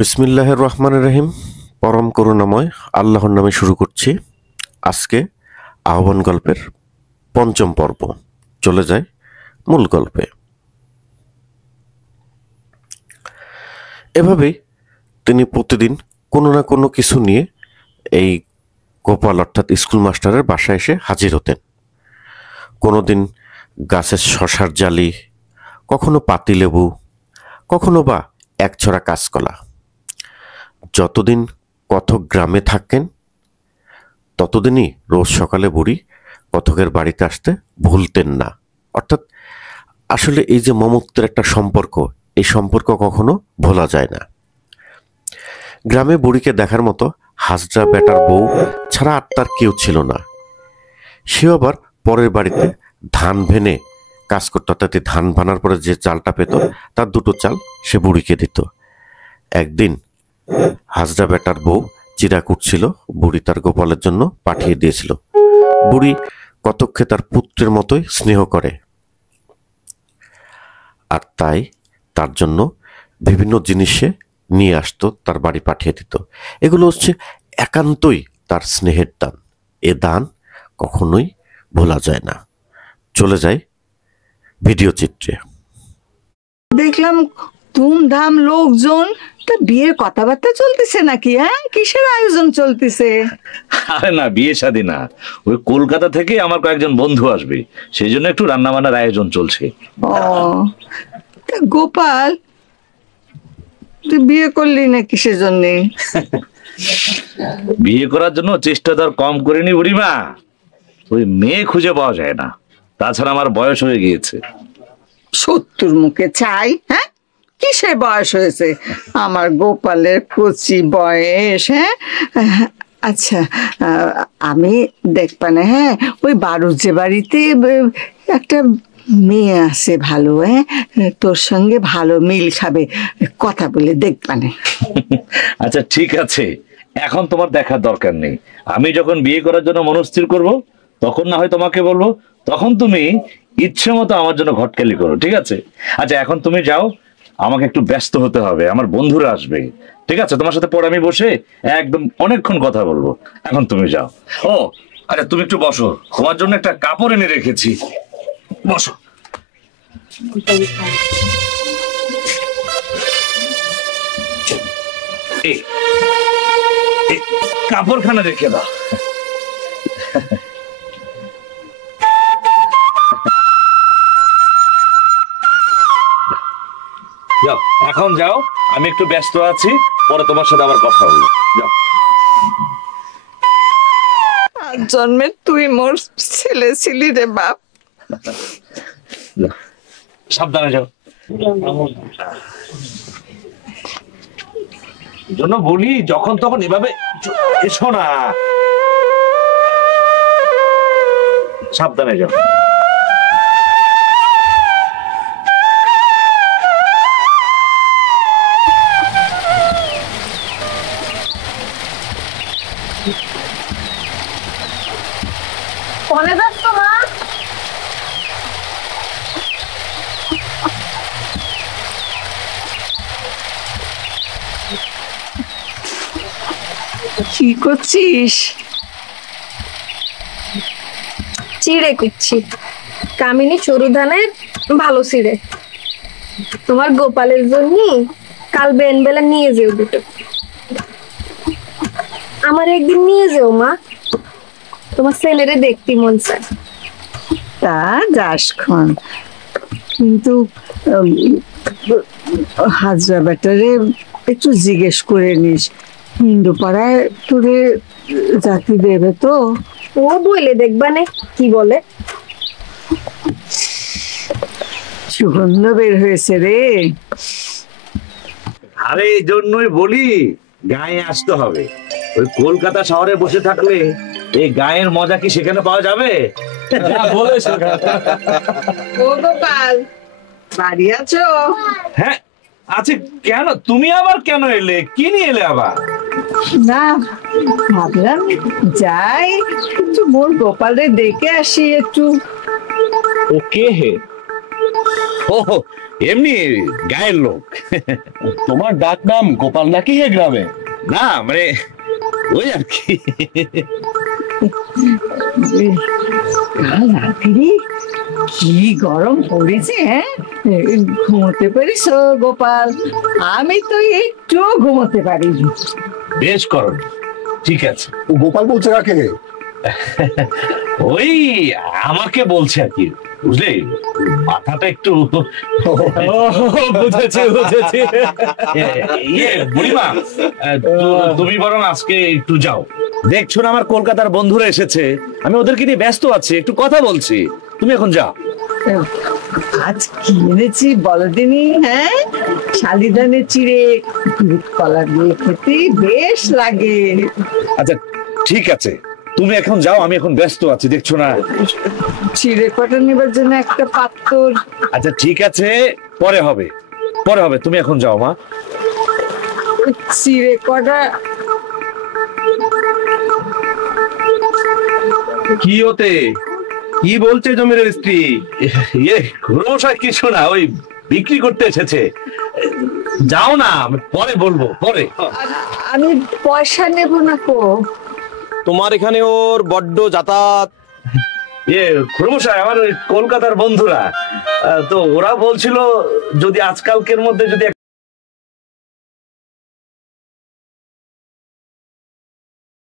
বিসমিল্লাহির রহমানির রহিম। পরম করুণাময় আল্লাহর নামে শুরু করছি আজকে আহ্বান গল্পের পঞ্চম পর্ব। চলে যায় মূল গল্পে। এভাবেই তিনি প্রতিদিন কোনো না কোনো কিছু নিয়ে এই গোপাল অর্থাৎ স্কুল মাস্টারের বাসায় এসে হাজির হতেন। কোনোদিন গাছের শশার জালি, কখনো পাতিলেবু, কখনো বা একছড়া কাঁচকলা। যতদিন কথক গ্রামে থাকেন ততদিনই রোজ সকালে বুড়ি কথকের বাড়িতে আসতে ভুলতেন না। অর্থাৎ আসলে এই যে মমত্বের একটা সম্পর্ক, এই সম্পর্ক কখনো ভোলা যায় না। গ্রামে বুড়িকে দেখার মতো হাজরা বেটার বউ ছাড়া আর তার কেউ ছিল না। সে আবার পরের বাড়িতে ধান ভেনে কাজ করত, অর্থাৎ ধান ভানার পরে যে চালটা পেত তার দুটো চাল সে বুড়িকে দিত। একদিন হাজরা বেটার বউ চিরা কুটছিল, বুড়ি তার গোপালের জন্য পাঠিয়ে দিয়েছিল। বুড়ি কতককে তার পুত্রের মতোই স্নেহ করে, আর তাই তার জন্য বিভিন্ন জিনিসে নিয়ে আসতো, তার বাড়ি পাঠিয়ে দিত। এগুলো হচ্ছে একান্তই তার স্নেহের দান। এ দান কখনোই ভোলা যায় না। চলে যায় ভিডিও চিত্রে। দেখলাম ধুমধাম লোকজন, তা বিয়ের কথাবার্তা চলতেছে নাকি? কিসের আয়োজন চলতেছে? আরে না, বিয়ে শাদী না, ওই কলকাতা থেকে আমার কয়েকজন বন্ধু আসবে, সেই জন্য একটু রান্না বান্নার আয়োজন চলছে। ও, তা গোপাল, তুই বিয়ে করলি না কিসের জন্য? বিয়ে করার জন্য চেষ্টা তো আর কম করিনি বুড়িমা, ওই মেয়ে খুঁজে পাওয়া যায় না, তাছাড়া আমার বয়স হয়ে গিয়েছে। 70 মুখে চাই? কিসের বয়স হয়েছে? আমার গোপালের কচি বয়স। আচ্ছা, আমি দেখবানে ওই বাড়ুর বাড়িতে একটা মেয়ে আছে ভালো, তোর সঙ্গে ভালো মিল খাবে, কথা বলে দেখবানে। আচ্ছা ঠিক আছে, এখন তোমার দেখার দরকার নেই। আমি যখন বিয়ে করার জন্য মনস্থির করব তখন না হয় তোমাকে বলবো, তখন তুমি ইচ্ছে মতো আমার জন্য ঘটকালি করো, ঠিক আছে? আচ্ছা এখন তুমি যাও, আমাকে একটু ব্যস্ত হতে হবে, আমার বন্ধুরা আসবে। ঠিক আছে, তোমার সাথে পরে আমি বসে একদম অনেকক্ষণ কথা বলবো। এখন তুমি যাও। ও আচ্ছা, তুমি একটু বসো, তোমার জন্য একটা কাপড় এনে রেখেছি, বসো। এই কাপড়খানা রেখে দাও। যাও, এখন যাও, আমি একটু ব্যস্ত আছি, পরে তোমার সাথে আবার কথা বলবো। যাও। জন্মের তুই মোর ছেলে ছিলি রে বাপ। সাবধানে যাও। জন্য বলি, যখন তখন এভাবে এসো না, সাবধানে যাও। কনে যাচ্ছ মা? কি করছিস? চিড়ে কুচ্ছি, কামিনী সরু ধানের ভালো চিড়ে। তোমার গোপালের জন্য কাল বেলা নিয়ে যেও দুটো। আমার একদিন নিয়ে যেও মা, তোমার ছেলেরে দেখতে মন চায়। তা যাস খন, কিন্তু হাজরা বেটারে একটু জিজ্ঞেস করে নিস, হিন্দু পাড়ায় তোরে জাতি দেবে তো? ও বলে দেখবানে কি বলে। সুগন্ধ বের হয়েছে রে। আরে এই জন্যই বলি গায়ে আসতে হবে। ওই কলকাতা শহরে বসে থাকলে এই গায়ের মজা কি সেখানে পাওয়া যাবে? ও গোপাল, বাড়ি আছো? হ্যাঁ আছে। কেন, তুমি আবার কেন এলে? কি নিয়ে এলে আবার? না, ভাবলাম যাই একটু মোর গোপালে দেখে আসি একটু। ওকে হে, ও এমনি গায়ের লোক। তোমার ডাক নাম গোপাল নাকি হে গ্রামে? না মানে ওই আর কি। কাল রাত্রি কি গরম পড়েছে, হ্যাঁ? ঘুমোতে পারিস গোপাল? আমি তো একটু ঘুমোতে পারিনি। বেশ করো, ঠিক আছে। ও গোপাল বলছে কাকে? ওই আমাকে বলছে আর কি, বুঝলে, মাথাটা একটু। বুঝেছি বুঝেছি। ইয়ে বুড়িমা, তুমি বরং আজকে একটু যাও। দেখছো না আমার কলকাতার বন্ধুরা এসেছে, আমি ওদেরকে নিয়ে ব্যস্ত আছি, একটু কথা বলছি, তুমি এখন যাও। আজ কি এনেছি বলো দিনি? হ্যাঁ, শালিদানে চিড়ে দুধ কলা দিয়ে খেতে বেশ লাগে। আচ্ছা ঠিক আছে, তুমি এখন যাও, আমি এখন ব্যস্ত আছি, দেখছো না। চিড়ে কটা নেবার জন্য একটা পাত্র। আচ্ছা ঠিক আছে, পরে হবে, পরে হবে, তুমি এখন যাও মা। চিড়ে কটা কি হতে কি বলছে জমির স্ত্রী? ইয়ে খুড়োমশাই কিছু না, ওই বিক্রি করতে এসেছে। যাও না, আমি পরে বলবো, পরে। আমি পয়সা নেব না কো। তোমার এখানে ওর বড্ড যাতায়াত। ইয়ে খুড়োমশাই, আমার ওই কলকাতার বন্ধুরা, তো ওরা বলছিল যদি আজকালকের মধ্যে যদি